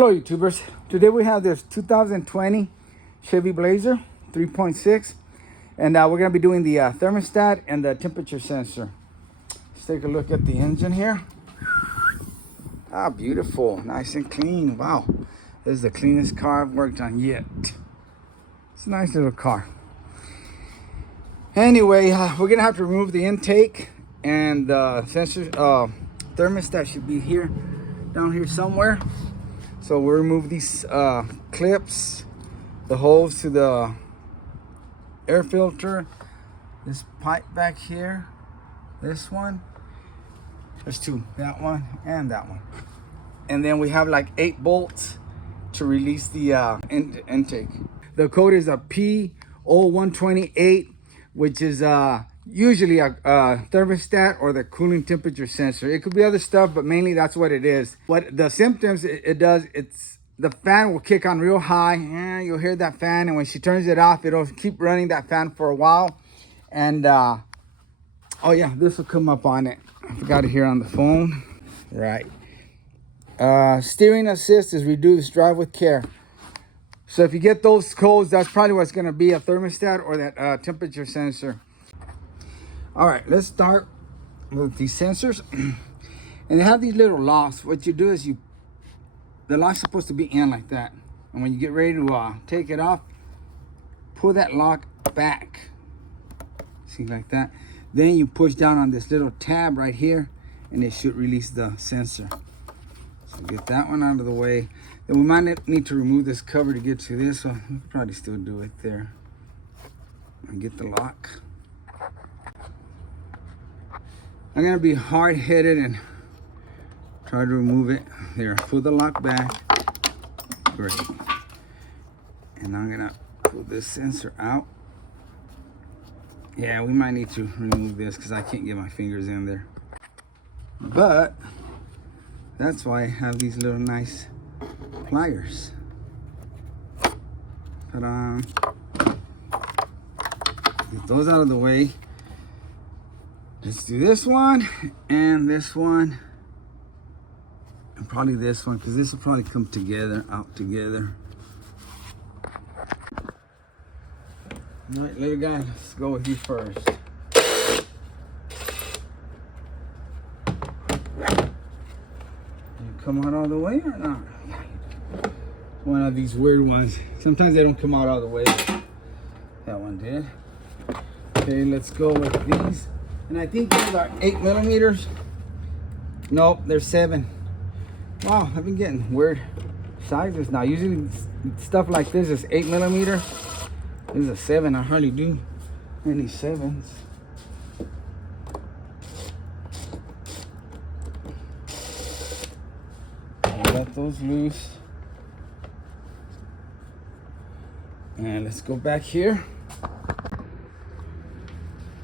Hello YouTubers, today we have this 2020 Chevy Blazer 3.6 and we're going to be doing the thermostat and the temperature sensor. Let's take a look at the engine here. Ah, beautiful, nice and clean. Wow, this is the cleanest car I've worked on yet. It's a nice little car. Anyway, we're going to have to remove the intake and the sensor thermostat should be here, down here somewhere. So we'll remove these clips, the holes to the air filter, this pipe back here, this one. There's two, that one and that one. And then we have like 8 bolts to release the intake. The code is a P0128, which is usually a thermostat or the cooling temperature sensor. It could be other stuff, but mainly that's what it is. What the symptoms it does, it's the fan will kick on real high, and you'll hear that fan, and when she turns it off, it'll keep running that fan for a while. And oh yeah, this will come up on it. I forgot it here on the phone. Right. Steering assist is reduce, drive with care. So if you get those codes, that's probably what's going to be, a thermostat or that temperature sensor. All right, let's start with these sensors. And they have these little locks. What you do is the lock's supposed to be in like that. And when you get ready to take it off, pull that lock back. See, like that. Then you push down on this little tab right here, and it should release the sensor. So get that one out of the way. Then we might need to remove this cover to get to this one. We could probably still do it there. And get the lock. I'm gonna be hard-headed and try to remove it. There, pull the lock back. Great. And I'm gonna pull this sensor out. Yeah, we might need to remove this because I can't get my fingers in there. But that's why I have these little nice pliers. Ta-da! Get those out of the way. Let's do this one and this one and probably this one, because this will probably come together, out together. All right, little guy, let's go with you first. You come out all the way or not? One of these weird ones. Sometimes they don't come out all the way. That one did. Okay, let's go with these. And I think these are 8 millimeters. Nope, they're 7. Wow, I've been getting weird sizes now. Usually stuff like this is 8 millimeter. This is a 7. I hardly do any 7s. I'll let those loose. And let's go back here.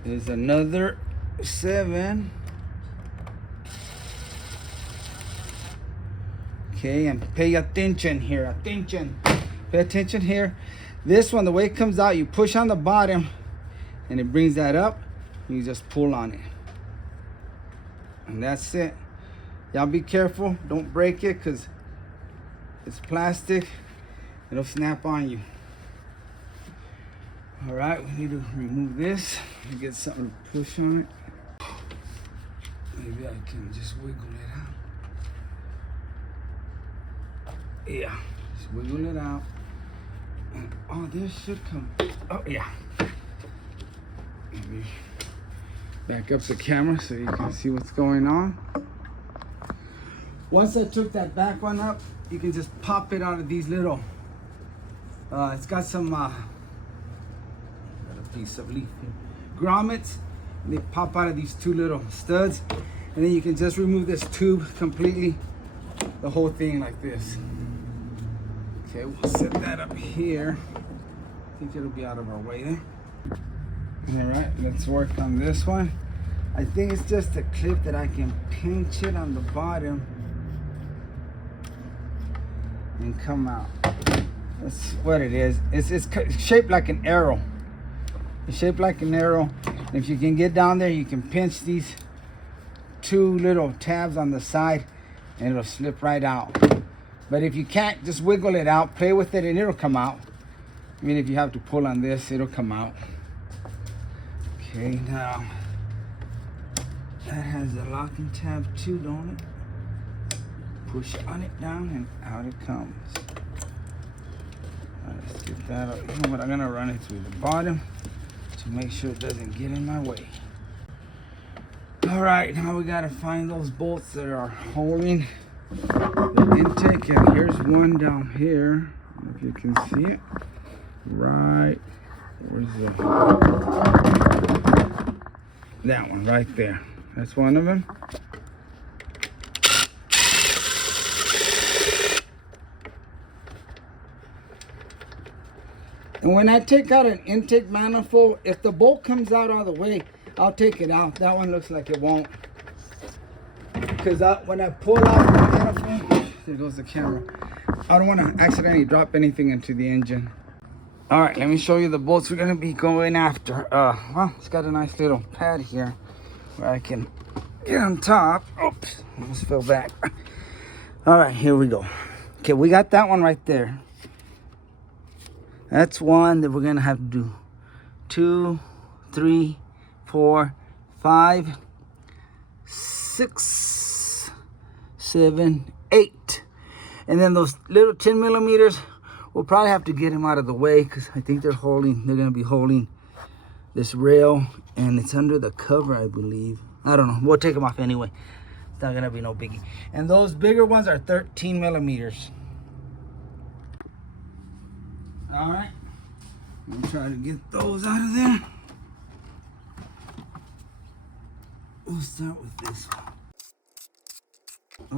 There's another 7. Okay, and pay attention here. Attention. Pay attention here. This one, the way it comes out, you push on the bottom and it brings that up. You just pull on it. And that's it. Y'all be careful. Don't break it because it's plastic. It'll snap on you. All right, we need to remove this and get something to push on it. Maybe I can just wiggle it out. Yeah, just wiggle it out. And, oh, this should come. Oh, yeah. Maybe back up the camera so you can see what's going on. Once I took that back one up, you can just pop it out of these little, it's got some, piece of leaf here. Grommets, and they pop out of these 2 little studs, and then you can just remove this tube completely, the whole thing like this. Okay, we'll set that up here. I think it'll be out of our way there. All right, let's work on this one. I think it's just a clip that I can pinch it on the bottom and come out. That's what it is. It's shaped like an arrow. It's shaped like an arrow. If you can get down there, you can pinch these 2 little tabs on the side and it'll slip right out. But if you can't, just wiggle it out, play with it, and it'll come out. I mean, if you have to pull on this, it'll come out. Okay, now that has a locking tab too, don't it? Push on it down and out it comes. Let's get that up. You know what? I'm gonna run it through the bottom to make sure it doesn't get in my way. All right, now we gotta find those bolts that are holding the intake. And here's one down here, if you can see it. Right, where's that one right there? That's one of them. And when I take out an intake manifold, if the bolt comes out all the way, I'll take it out. That one looks like it won't. Because when I pull out the manifold, there goes the camera. I don't want to accidentally drop anything into the engine. All right, let me show you the bolts we're going to be going after. Well, it's got a nice little pad here where I can get on top. Oops, almost fell back. All right, here we go. Okay, we got that one right there. That's one that we're gonna have to do. 2, 3, 4, 5, 6, 7, 8. And then those little 10 millimeters, we'll probably have to get them out of the way because I think they're gonna be holding this rail, and it's under the cover, I believe. I don't know, we'll take them off anyway. It's not gonna be no biggie. And those bigger ones are 13 millimeters. All right, we'll try to get those out of there. We'll start with this one.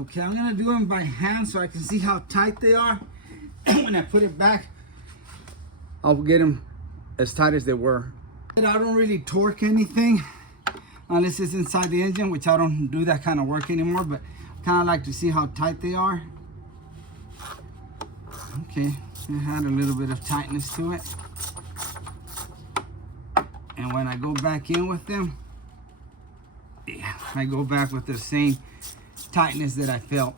Okay, I'm gonna do them by hand so I can see how tight they are. When I put it back, I'll get them as tight as they were. I don't really torque anything unless it's inside the engine, which I don't do that kind of work anymore, but kind of like to see how tight they are. Okay. It had a little bit of tightness to it. And when I go back in with them, yeah, I go back with the same tightness that I felt.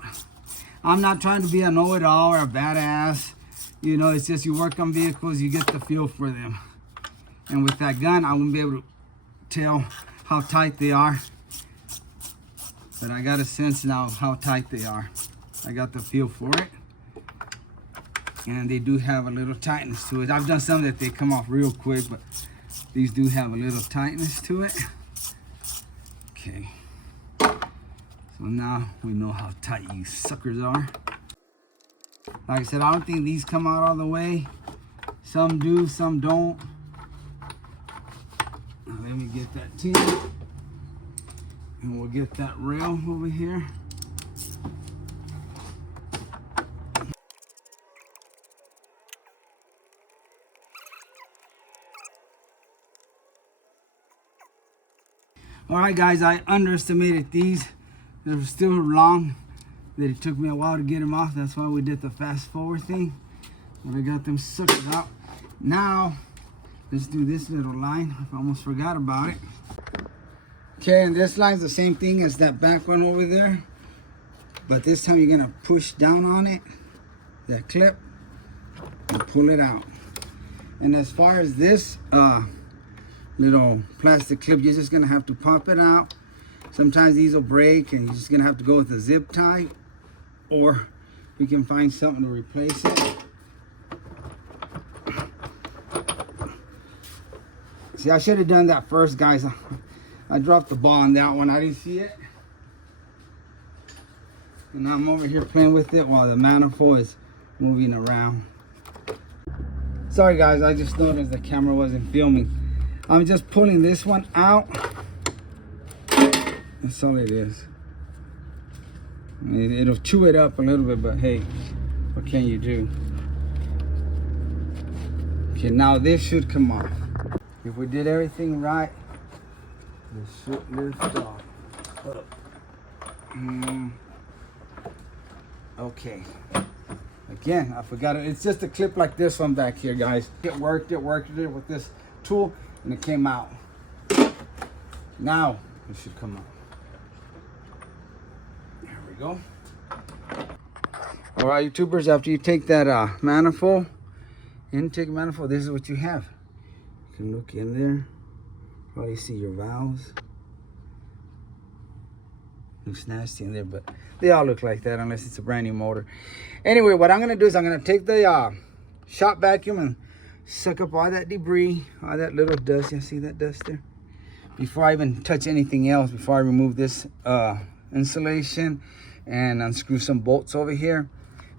I'm not trying to be a know-it-all or a badass. You know, it's just you work on vehicles, you get the feel for them. And with that gun, I wouldn't be able to tell how tight they are. But I got a sense now of how tight they are. I got the feel for it. And they do have a little tightness to it. I've done some that they come off real quick, but these do have a little tightness to it. Okay. So now we know how tight you suckers are. Like I said, I don't think these come out all the way. Some do, some don't. Now let me get that T. And we'll get that rail over here. All right, guys, I underestimated these. They were still long, that it took me a while to get them off. That's why we did the fast forward thing. But I got them sucked out. Now, let's do this little line. I almost forgot about it. Okay, and this line's the same thing as that back one over there. But this time you're gonna push down on it, that clip, and pull it out. And as far as this, little plastic clip, you're just gonna have to pop it out. Sometimes these will break and you're just gonna have to go with a zip tie, or you can find something to replace it. See, I should have done that first, guys. I dropped the ball on that one. I didn't see it. And I'm over here playing with it while the manifold is moving around. Sorry guys, I just noticed the camera wasn't filming. I'm just pulling this one out. That's all it is. I mean, it'll chew it up a little bit, but hey, what can you do? Okay, now this should come off. If we did everything right, this should lift off. Okay. Again, I forgot it. It's just a clip like this one back here, guys. It worked with this tool, and it came out. Now it should come out. There we go. All right, YouTubers, after you take that manifold, intake manifold, this is what you have. You can look in there, probably see your valves. Looks nasty in there, but they all look like that unless it's a brand new motor. Anyway, what I'm gonna do is I'm gonna take the shop vacuum and suck up all that debris, all that little dust. You see that dust there? Before I even touch anything else, before I remove this insulation and unscrew some bolts over here,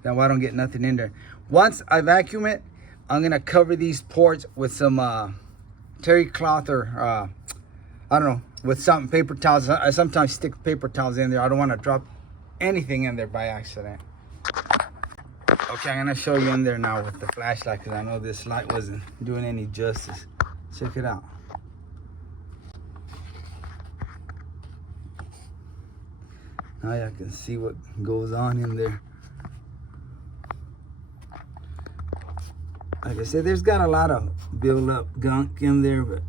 that way I don't get nothing in there. Once I vacuum it, I'm gonna cover these ports with some terry cloth or I don't know, with some paper towels. I sometimes stick paper towels in there. I don't want to drop anything in there by accident. Okay, I'm gonna show you in there now with the flashlight, because I know this light wasn't doing any justice. Check it out. Now y'all can see what goes on in there. Like I said, there's got a lot of build-up gunk in there, but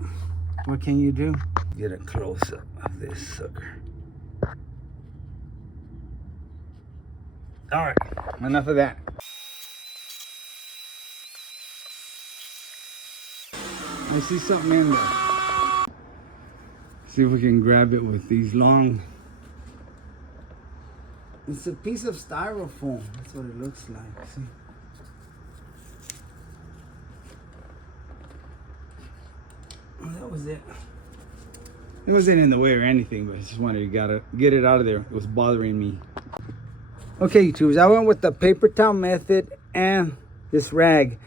what can you do? Get a close-up of this sucker. All right, enough of that. I see something in there. See if we can grab it with these long. It's a piece of styrofoam. That's what it looks like. See? Oh, that was it. It wasn't in the way or anything, but I just wanted to get it out of there. It was bothering me. Okay, YouTubers, I went with the paper towel method and this rag.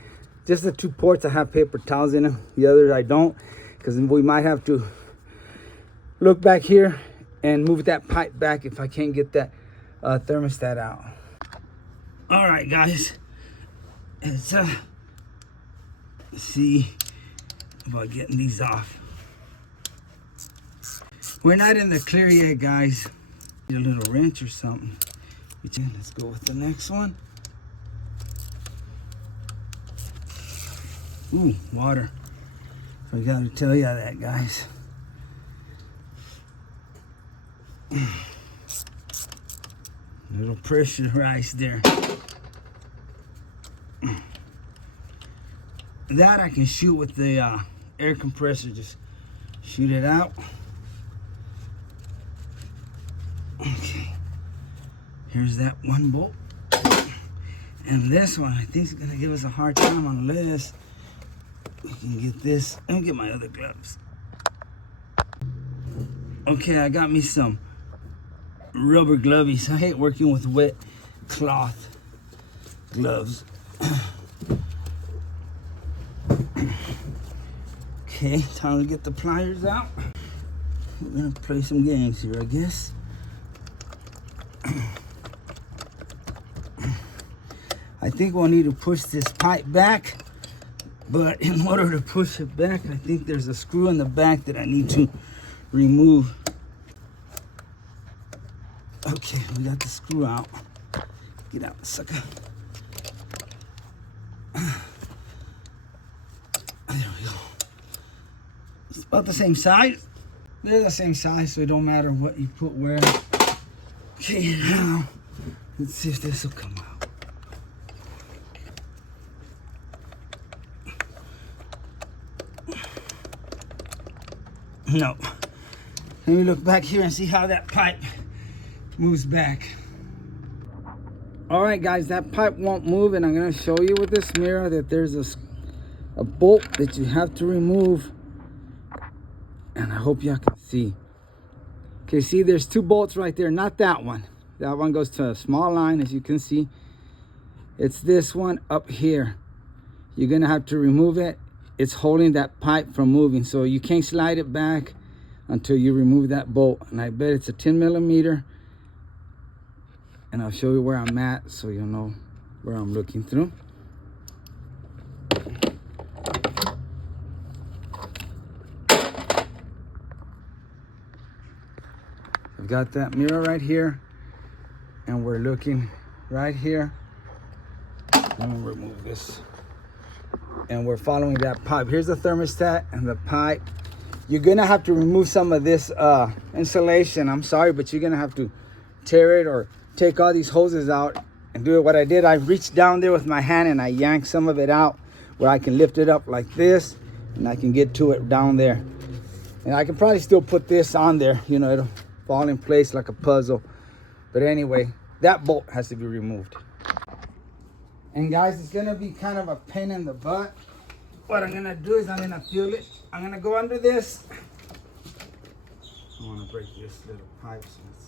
Just the two ports I have paper towels in them. The others I don't, because we might have to look back here and move that pipe back if I can't get that thermostat out. All right, guys. Let's see about getting these off. We're not in the clear yet, guys. Need a little wrench or something. Let's go with the next one. Ooh, water. Forgot to tell you that, guys. Little pressure rise there. That I can shoot with the air compressor. Just shoot it out. Okay. Here's that one bolt. And this one, I think, is gonna give us a hard time unless we can get this. Let me get my other gloves. Okay, I got me some rubber glovies. I hate working with wet cloth gloves. Okay, time to get the pliers out. We're gonna play some games here, I guess. I think we'll need to push this pipe back, but in order to push it back, I think there's a screw in the back that I need to remove. Okay, we got the screw out. Get out, sucker. There we go. It's about the same size. They're the same size, so it don't matter what you put where. Okay, now let's see if this will come out. No. Let me look back here and see how that pipe moves back. All right, guys, that pipe won't move, and I'm going to show you with this mirror that there's a bolt that you have to remove, and I hope y'all can see. Okay, see, there's two bolts right there, not that one. That one goes to a small line, as you can see. It's this one up here. You're going to have to remove it. It's holding that pipe from moving, so you can't slide it back until you remove that bolt. And I bet it's a 10 millimeter. And I'll show you where I'm at so you'll know where I'm looking through. I've got that mirror right here, and we're looking right here. Let me remove this. And we're following that pipe. Here's the thermostat and the pipe. You're gonna have to remove some of this insulation. I'm sorry, but you're gonna have to tear it or take all these hoses out and do it. What I did, I reached down there with my hand and I yanked some of it out where I can lift it up like this and I can get to it down there. And I can probably still put this on there, you know, it'll fall in place like a puzzle. But anyway, that bolt has to be removed. And guys, it's gonna be kind of a pain in the butt. What I'm gonna do is I'm gonna feel it. I'm gonna go under this. I wanna break this little pipe, so let's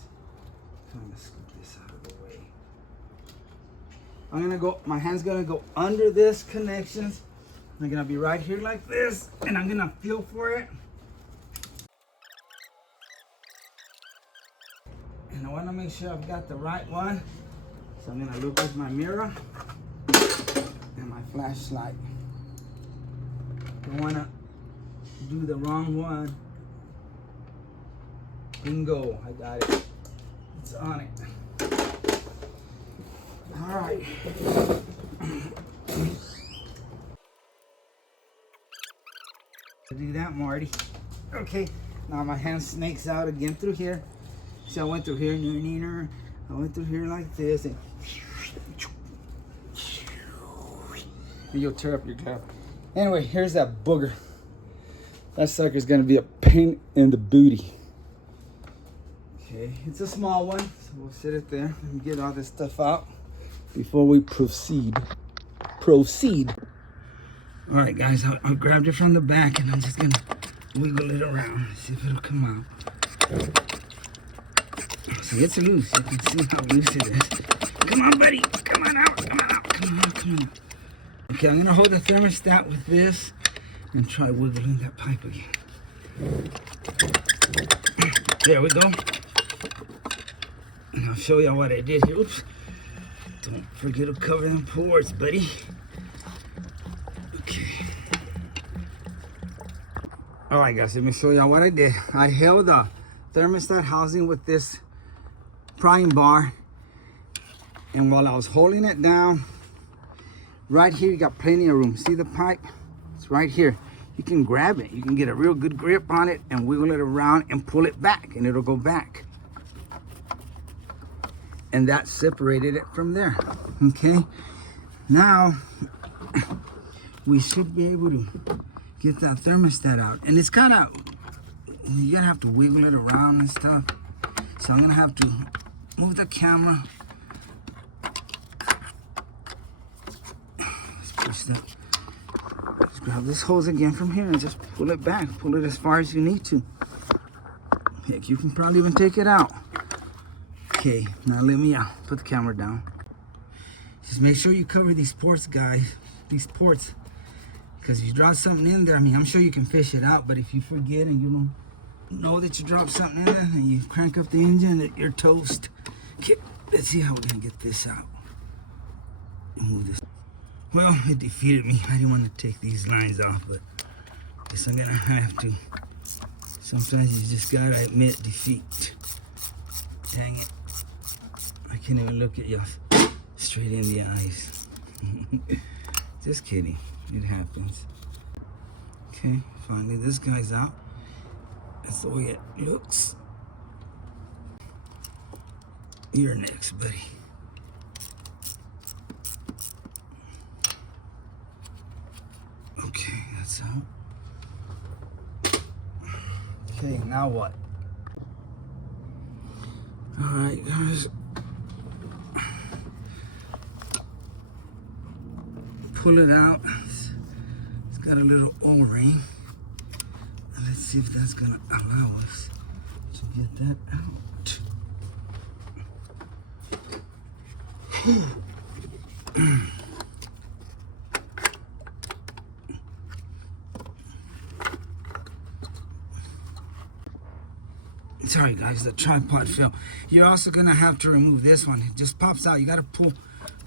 kind of scoop this out of the way. I'm gonna go, my hand's gonna go under this connections. I'm gonna be right here like this, and I'm gonna feel for it. And I wanna make sure I've got the right one. So I'm gonna look with my mirror and my flashlight. Don't wanna do the wrong one. Bingo, I got it. It's on it. All right. Do that, Marty. Okay, now my hand snakes out again through here. See, I went through here, I went through here like this, and you'll tear up your glove. Anyway, here's that booger. That sucker's gonna be a pain in the booty. Okay, it's a small one, so we'll sit it there and get all this stuff out before we proceed. All right, guys, I grabbed it from the back and I'm just gonna wiggle it around, see if it'll come out. So it's loose. You can see how loose it is. Come on, buddy. Come on out. Come on out. Come on out. Come on out. Okay, I'm gonna hold the thermostat with this and try wiggling that pipe again. There we go. And I'll show you what I did here. Oops. Don't forget to cover them pores, buddy. Okay. All right, guys, let me show you what I did. I held the thermostat housing with this prying bar, and while I was holding it down, right here you got plenty of room. See the pipe? It's right here. You can grab it. You can get a real good grip on it and wiggle it around and pull it back, and it'll go back. And that separated it from there. Okay, now we should be able to get that thermostat out. And it's kind of, you're gonna have to wiggle it around and stuff. So I'm gonna have to move the camera. Let's push that. Just grab this hose again from here and just pull it back. Pull it as far as you need to. Heck, you can probably even take it out. Okay, now let me put the camera down. Just make sure you cover these ports, guys. These ports. Because if you drop something in there, I mean, I'm sure you can fish it out, but if you forget and you don't know that you dropped something in there and you crank up the engine, you're toast. Okay, let's see how we're gonna get this out. Move this. Well, it defeated me. I didn't want to take these lines off, but I guess I'm gonna have to. Sometimes you just gotta admit defeat. Dang it. I can't even look at you straight in the eyes. Just kidding. It happens. Okay, finally this guy's out. That's the way it looks. You're next, buddy. Okay, that's out. Okay, now what? Alright, guys. Pull it out. It's got a little O-ring. Let's see if that's gonna allow us to get that out. Sorry guys, the tripod fell. You're also gonna have to remove this one. It just pops out. You gotta pull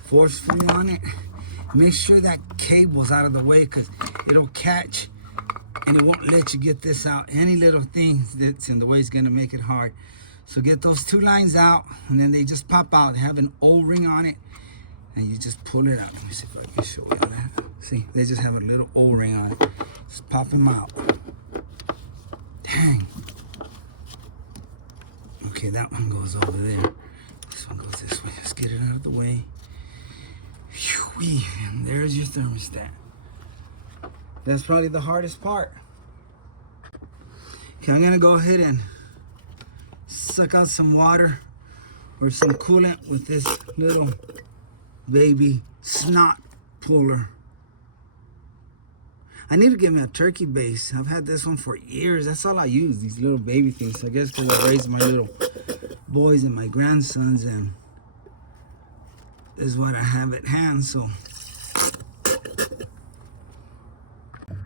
forcefully on it. Make sure that cable's out of the way because it'll catch and it won't let you get this out. Any little thing that's in the way is gonna make it hard. So get those two lines out and then they just pop out. They have an O-ring on it and you just pull it out. Let me see if I can show you that. See, they just have a little O-ring on it. Just pop them out. Dang. Okay, that one goes over there. This one goes this way. Just get it out of the way. And there's your thermostat. That's probably the hardest part. Okay, I'm gonna go ahead and suck out some water or some coolant with this little baby snot puller. I need to get me a turkey base. I've had this one for years. That's all I use, these little baby things. I guess because I raised my little boys and my grandsons, and this is what I have at hand, so.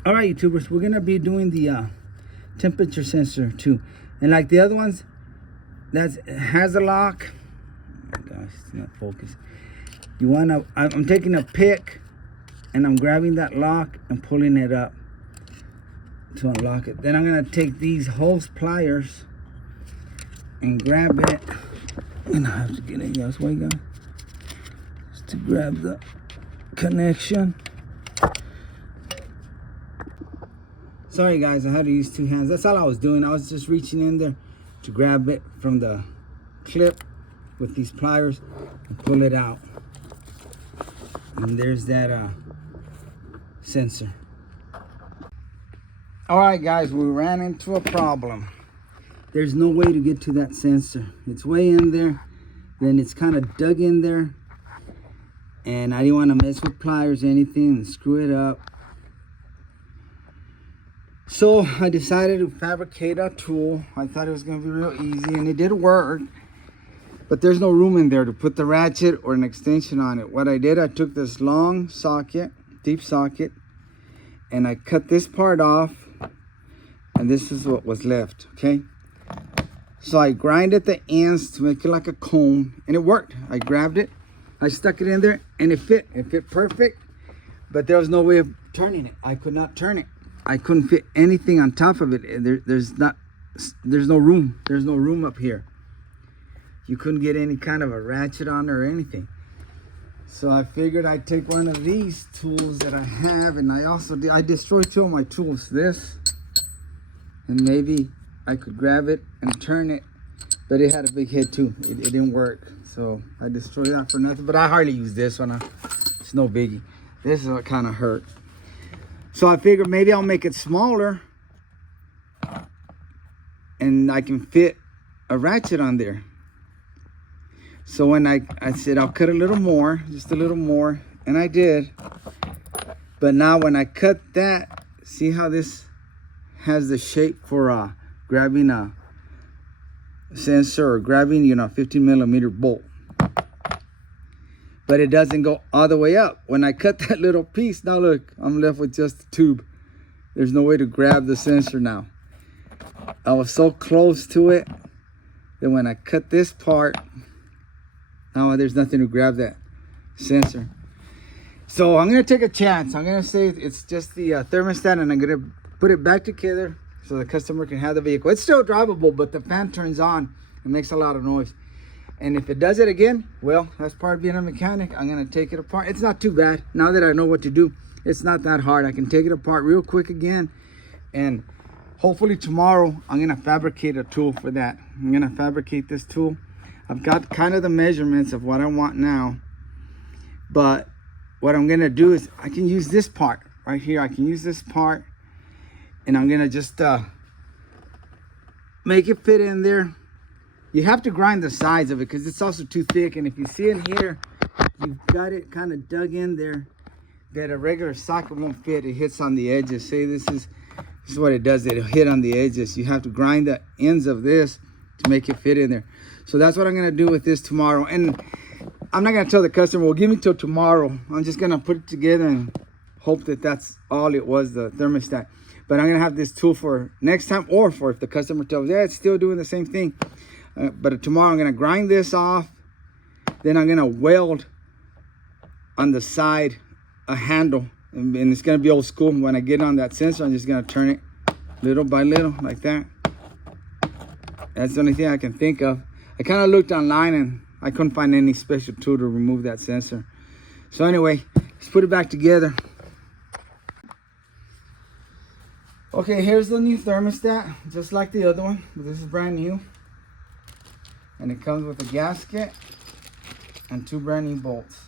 All right, YouTubers, we're gonna be doing the temperature sensor too. And like the other ones, that has a lock. Oh my gosh, it's not focused. You wanna, I'm taking a pick and I'm grabbing that lock and pulling it up to unlock it. Then I'm gonna take these hose pliers and grab it. And I have to get in this way, guys, just to grab the connection. Sorry guys, I had to use two hands. That's all I was doing. I was just reaching in there to grab it from the clip with these pliers and pull it out. And there's that sensor. All right guys, we ran into a problem. There's no way to get to that sensor. It's way in there, then it's kind of dug in there, and I didn't want to mess with pliers or anything and screw it up. So I decided to fabricate a tool. I thought it was going to be real easy, and it did work, but there's no room in there to put the ratchet or an extension on it. What I did, I took this long socket, deep socket, and I cut this part off, and this is what was left, okay? So I grinded the ends to make it like a cone, and it worked. I grabbed it, I stuck it in there, and it fit. It fit perfect, but there was no way of turning it. I could not turn it. I couldn't fit anything on top of it. There's no room. There's no room up here. You couldn't get any kind of a ratchet on it or anything. So I figured I'd take one of these tools that I have, and I destroyed two of my tools. This, and maybe I could grab it and turn it, but it had a big head too. It didn't work. So I destroyed that for nothing, but I hardly use this one. It's no biggie. This is what kind of hurt. So I figured maybe I'll make it smaller and I can fit a ratchet on there. So when I said I'll cut a little more, just a little more, and I did. But now when I cut that, see how this has the shape for grabbing a sensor or grabbing, 15mm bolt. But it doesn't go all the way up. When I cut that little piece, now look, I'm left with just the tube. There's no way to grab the sensor now. I was so close to it that when I cut this part, now there's nothing to grab that sensor. So I'm gonna take a chance. I'm gonna say it's just the thermostat, and I'm gonna put it back together so the customer can have the vehicle. It's still drivable, but the fan turns on. It makes a lot of noise. And if it does it again, well, that's part of being a mechanic. I'm gonna take it apart. It's not too bad. Now that I know what to do, it's not that hard. I can take it apart real quick again. And hopefully tomorrow, I'm gonna fabricate a tool for that. I'm gonna fabricate this tool. I've got kind of the measurements of what I want now. But what I'm gonna do is I can use this part right here. I can use this part, and I'm gonna just make it fit in there. You have to grind the sides of it because it's also too thick. And if you see in here, you've got it kind of dug in there that a regular socket won't fit. It hits on the edges. Say this is what it does. It'll hit on the edges. You have to grind the ends of this to make it fit in there. So that's what I'm going to do with this tomorrow. And I'm not going to tell the customer, well, give me till tomorrow. I'm just going to put it together and hope that that's all it was, the thermostat. But I'm going to have this tool for next time, or for if the customer tells, yeah, it's still doing the same thing. But tomorrow I'm going to grind this off. Then I'm going to weld on the side a handle. And it's going to be old school. When I get on that sensor, I'm just going to turn it little by little like that. That's the only thing I can think of. I kind of looked online and I couldn't find any special tool to remove that sensor. So anyway, let's put it back together. Okay, here's the new thermostat, just like the other one, but this is brand new. And it comes with a gasket and two brand new bolts.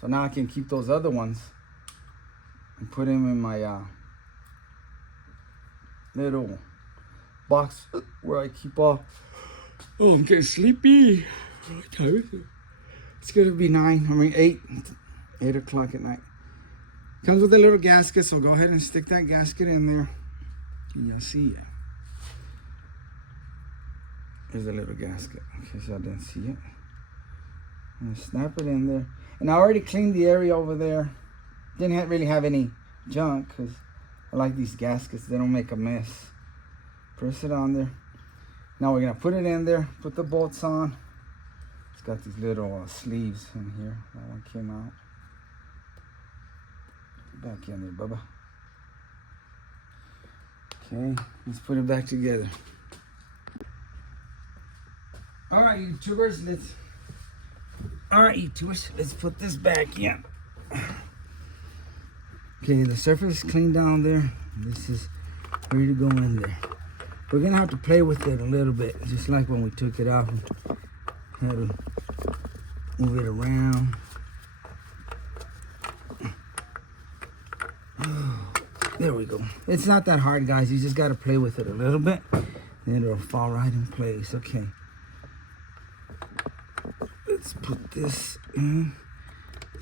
So So now I can keep those other ones and put them in my little box where I keep all. Oh, I'm getting sleepy. What time is it? It's gonna be 8 o'clock at night. Comes with a little gasket, so go ahead and stick that gasket in there. Can y'all see it? There's a little gasket, in case y'all didn't see it. I'm gonna snap it in there. And I already cleaned the area over there. Didn't really have any junk, because I like these gaskets, they don't make a mess. Press it on there. Now we're gonna put it in there, put the bolts on. It's got these little sleeves in here. That one came out. Back in there, Bubba. Okay, let's put it back together. All right, YouTubers, let's put this back in. Okay, the surface is clean down there. This is ready to go in there. We're gonna have to play with it a little bit, just like when we took it out. Had to move it around. There we go. It's not that hard, guys. You just gotta play with it a little bit, then it'll fall right in place. Okay. Let's put this in.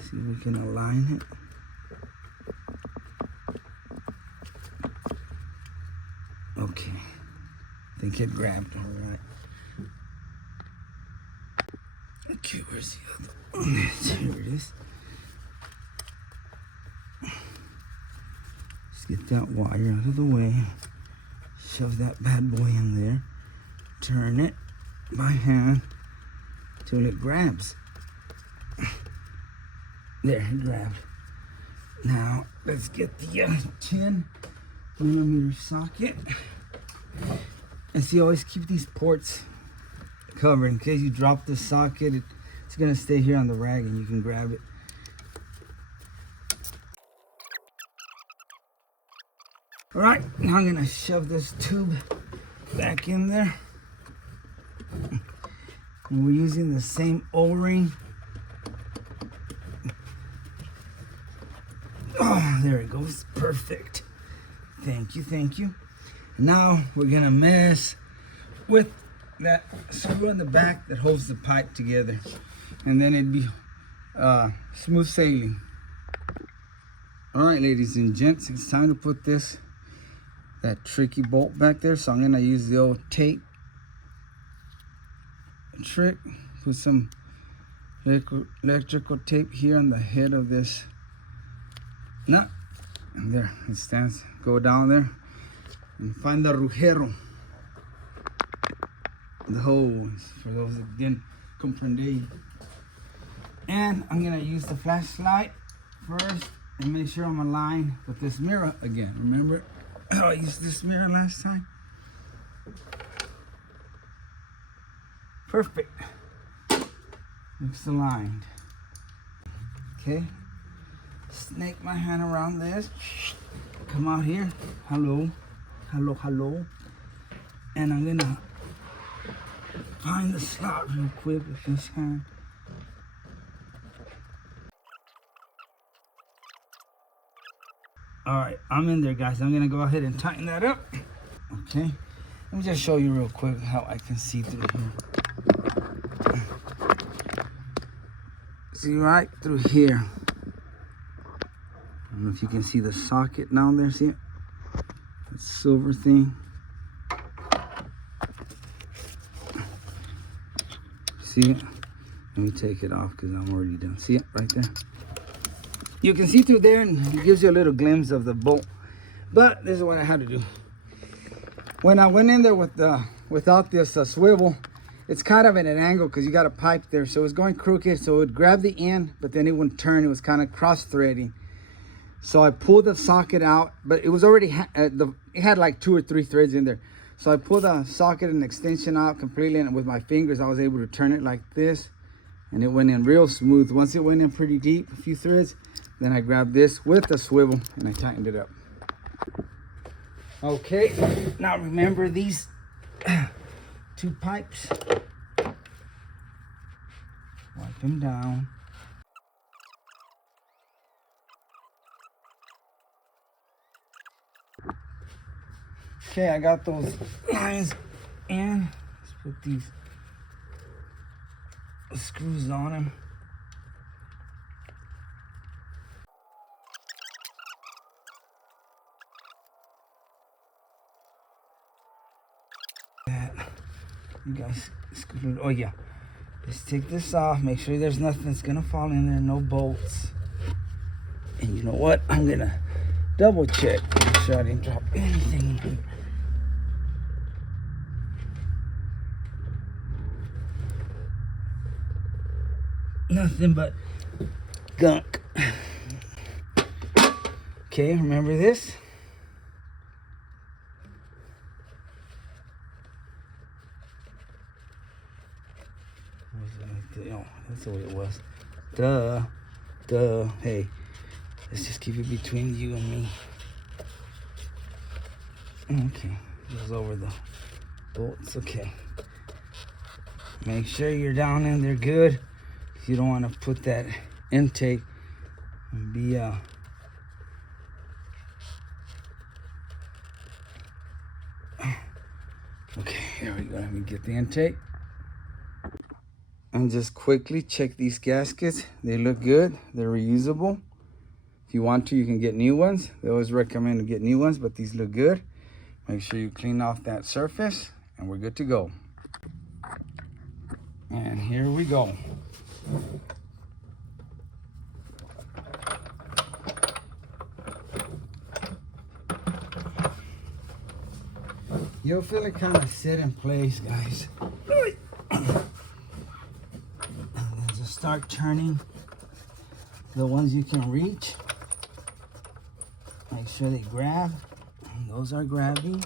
See if we can align it. Okay. I think it grabbed. All right. Okay, where's the other one? Here it is. Let's get that wire out of the way. Shove that bad boy in there. Turn it by hand till it grabs. There, it grabbed. Now, let's get the 10mm socket. And see, always keep these ports covered in case you drop the socket. It's gonna stay here on the rag and you can grab it. All right, now I'm gonna shove this tube back in there. And we're using the same O-ring. Oh, there it goes, perfect. Thank you, thank you. Now we're gonna mess with that screw on the back that holds the pipe together. And then it'd be smooth sailing. All right, ladies and gents, it's time to put that tricky bolt back there. So I'm gonna use the old tape trick. Put some electrical tape here on the head of this nut. And there it stands. Go down there and find the agujero. The holes, for those that didn't comprehend. And I'm gonna use the flashlight first and make sure I'm aligned with this mirror again. Remember how I used this mirror last time? Perfect. Looks aligned. Okay. Snake my hand around this. Come out here. Hello. Hello, hello. And I'm gonna find the slot real quick with this hand. All right, I'm in there, guys. I'm gonna go ahead and tighten that up. Okay, let me just show you real quick how I can see through here. See right through here. I don't know if you can see the socket down there, see it? That silver thing. See it? Let me take it off because I'm already done. See it right there? You can see through there and it gives you a little glimpse of the bolt. But this is what I had to do. When I went in there without this swivel, it's kind of at an angle because you got a pipe there. So it was going crooked. So it would grab the end, but then it wouldn't turn. It was kind of cross-threading. So I pulled the socket out, but it was already, it had like 2 or 3 threads in there. So I pulled the socket and extension out completely, and with my fingers, I was able to turn it like this. And it went in real smooth. Once it went in pretty deep, a few threads, then I grabbed this with the swivel and I tightened it up. Okay, now remember these 2 pipes. Wipe them down. Okay, I got those lines in. Let's put these screws on them. You guys screwed. Oh yeah. Just take this off. Make sure there's nothing that's gonna fall in there. No bolts. And you know what? I'm gonna double check. Make sure I didn't drop anything in here. Nothing but gunk. Okay, remember this? Oh, that's the way it was. Duh. Hey, let's just keep it between you and me. Okay, goes over the bolts. Okay. Make sure you're down in there good. You don't want to put that intake and be okay, here we go. Let me get the intake. And just quickly check these gaskets. They look good. They're reusable. If you want to, you can get new ones. They always recommend to get new ones, but these look good. Make sure you clean off that surface and we're good to go. And here we go. You'll feel it kind of sit in place, guys. And then just start turning the ones you can reach. Make sure they grab. And those are grabbing.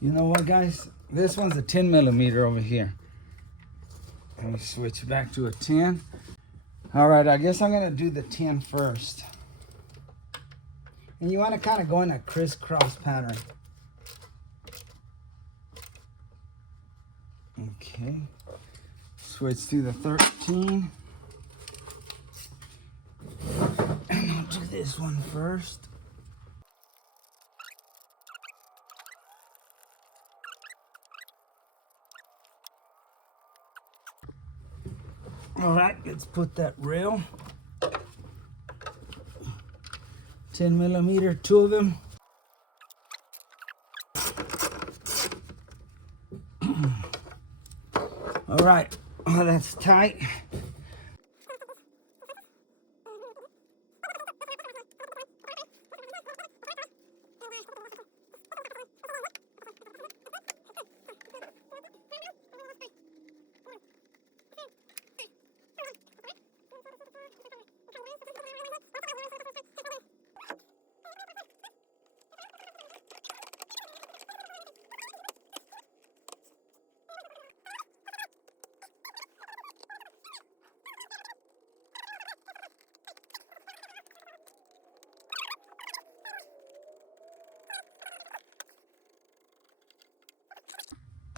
You know what, guys? This one's a 10 millimeter over here. Let me switch back to a 10. All right, I guess I'm gonna do the 10 first. And you wanna kind of go in a crisscross pattern. Okay, switch to the 13. And I'll do this one first. All right, let's put that rail. 10 millimeter, 2 of them. All right, oh, that's tight.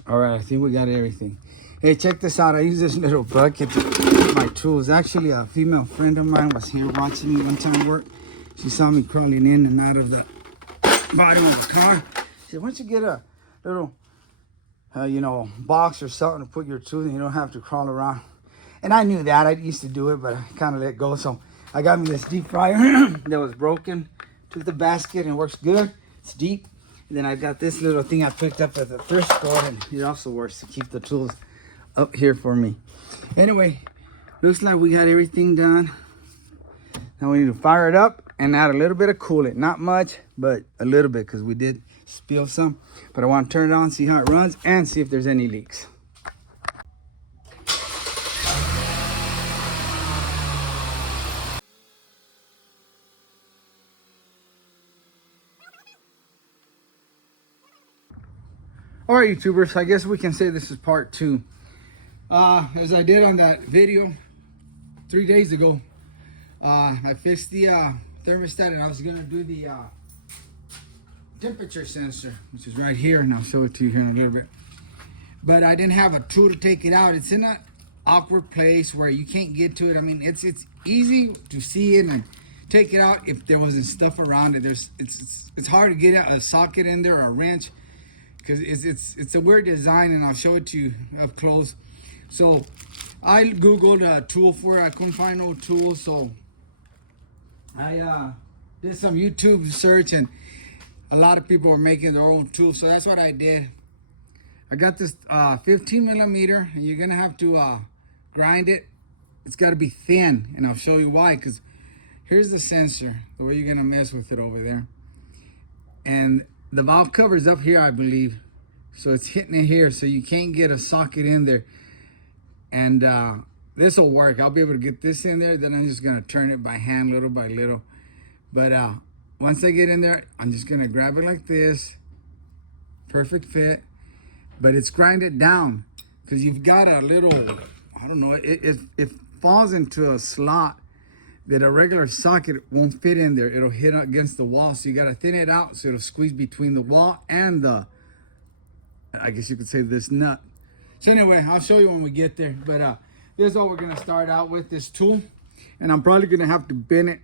All right, I think we got everything. Hey, check this out. I use this little bucket to put my tools. Actually, a female friend of mine was here watching me one time work. She saw me crawling in and out of the bottom of the car. She said, why don't you get a little, box or something to put your tools in? You don't have to crawl around. And I knew that. I used to do it, but I kind of let go. So I got me this deep fryer that was broken. Took the basket and works good. It's deep. And then I got this little thing I picked up at the thrift store, and it also works to keep the tools up here for me. Anyway, looks like we got everything done. Now we need to fire it up and add a little bit of coolant. Not much, but a little bit, because we did spill some. But I want to turn it on, see how it runs, and see if there's any leaks. All right, YouTubers, I guess we can say this is part 2. As I did on that video 3 days ago, I fixed the thermostat, and I was gonna do the temperature sensor, which is right here, and I'll show it to you here in a little bit. But I didn't have a tool to take it out. It's in an awkward place where you can't get to it. I mean, it's easy to see it and take it out if there wasn't stuff around it. It's hard to get a socket in there or a wrench because it's a weird design, and I'll show it to you up close. So I googled a tool for it. I couldn't find no tool, so I did some YouTube search, and a lot of people were making their own tools, so that's what I did. I got this 15 millimeter, and you're gonna have to grind it. It's got to be thin, and I'll show you why. Because here's the sensor, the way you're gonna mess with it over there, and the valve cover's up here, I believe, so it's hitting it here, so you can't get a socket in there. And this will work. I'll be able to get this in there. Then I'm just gonna turn it by hand, little by little. But once I get in there, I'm just gonna grab it like this. Perfect fit. But it's grinded down because you've got a little, I don't know, it falls into a slot that a regular socket won't fit in there. It'll hit against the wall, so you got to thin it out so it'll squeeze between the wall and the, I guess you could say, this nut. So anyway, I'll show you when we get there. But this is what we're gonna start out with, this tool, and I'm probably gonna have to bend it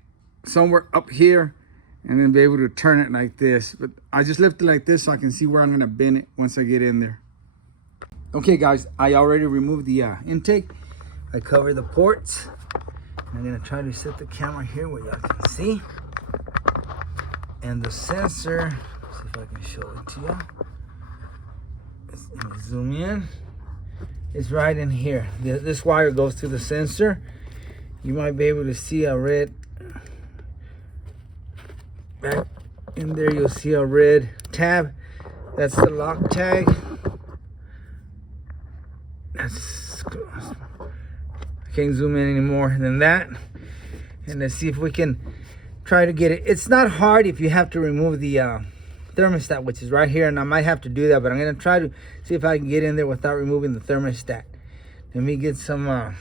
somewhere up here and then be able to turn it like this. But I just left it like this so I can see where I'm gonna bend it once I get in there. Okay guys, I already removed the intake. I covered the ports. I'm gonna try to set the camera here where y'all can see. And the sensor, see if I can show it to y'all. Let me zoom in. It's right in here. This wire goes to the sensor. You might be able to see a red, back in there you'll see a red tab. That's the lock tag. I can't zoom in any more than that. And let's see if we can try to get it. It's not hard if you have to remove the thermostat, which is right here, and I might have to do that, but I'm gonna try to see if I can get in there without removing the thermostat. Let me get some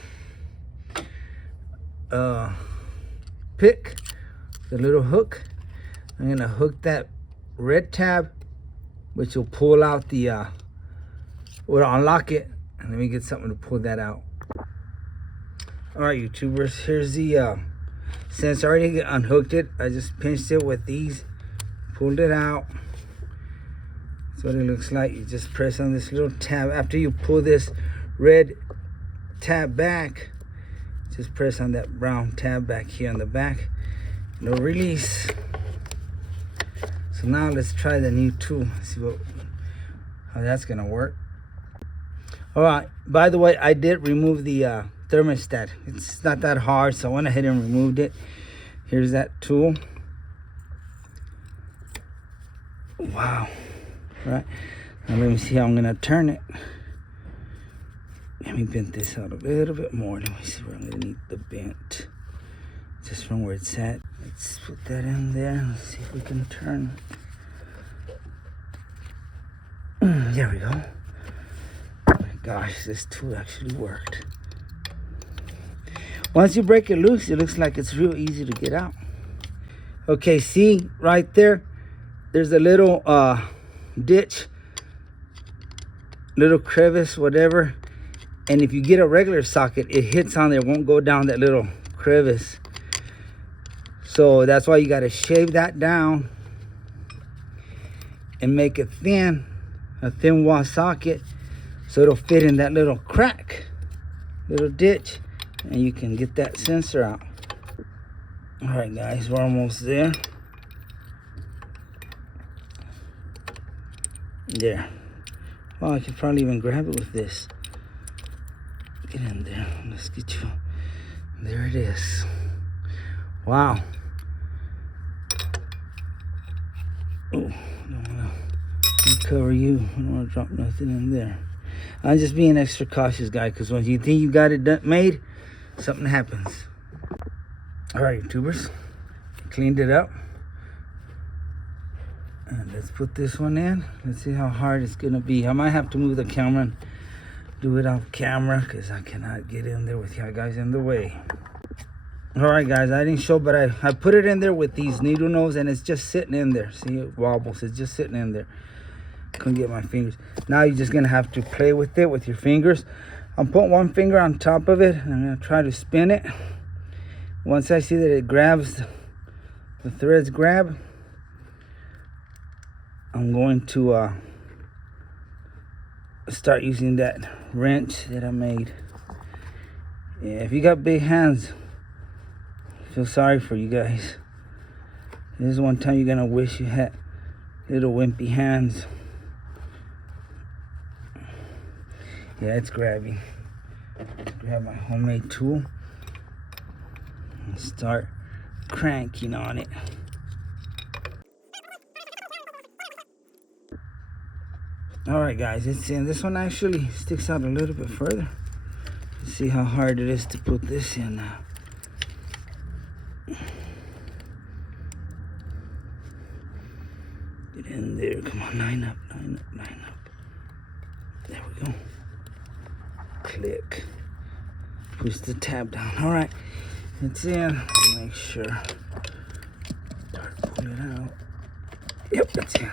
pick, the little hook. I'm gonna hook that red tab, which will pull out the will unlock it. And let me get something to pull that out. All right, YouTubers, here's the sensor. I already unhooked it. I just pinched it with these, pulled it out. That's what it looks like. You just press on this little tab. After you pull this red tab back, just press on that brown tab back here on the back. No release. So now let's try the new tool. See how that's gonna work. All right, by the way, I did remove the thermostat. It's not that hard, so I went ahead and removed it. Here's that tool. Wow. All right, now let me see how I'm gonna turn it. Let me bend this out a little bit more. Let me see where I'm gonna need the bent. Just from where it's at. Let's put that in there. Let's see if we can turn it. There we go. Gosh, this tool actually worked. Once you break it loose, it looks like it's real easy to get out. Okay, see right there, there's a little ditch, little crevice, whatever. And if you get a regular socket, it hits on there, won't go down that little crevice. So that's why you got to shave that down and make it thin, a thin wall socket, so it'll fit in that little crack, little ditch, and you can get that sensor out. All right, guys, we're almost there. There. Well, I could probably even grab it with this. Get in there. Let's get you. There it is. Wow. Oh, I don't want to cover you. I don't want to drop nothing in there. I'm just being extra cautious, guy, because when you think you got it done, made, something happens. All right, YouTubers, cleaned it up. And let's put this one in. Let's see how hard it's gonna be. I might have to move the camera and do it off camera because I cannot get in there with you guys in the way. All right, guys, I didn't show, but I put it in there with these needle nose, and it's just sitting in there. See, it wobbles. It's just sitting in there. Couldn't get my fingers. Now you're just gonna have to play with it with your fingers. I'm putting one finger on top of it, and I'm gonna try to spin it. Once I see that it grabs, the threads grab, I'm going to start using that wrench that I made. Yeah, if you got big hands, I feel sorry for you guys. This is one time you're gonna wish you had little wimpy hands. Yeah, it's grabbing. Grab my homemade tool and start cranking on it. All right, guys, it's in. This one actually sticks out a little bit further. Let's see how hard it is to put this in now. Get in there. Come on, line up, line up, line up. There we go. Click. Push the tab down. All right, it's in. Make sure. Start pulling it out. Yep, it's in.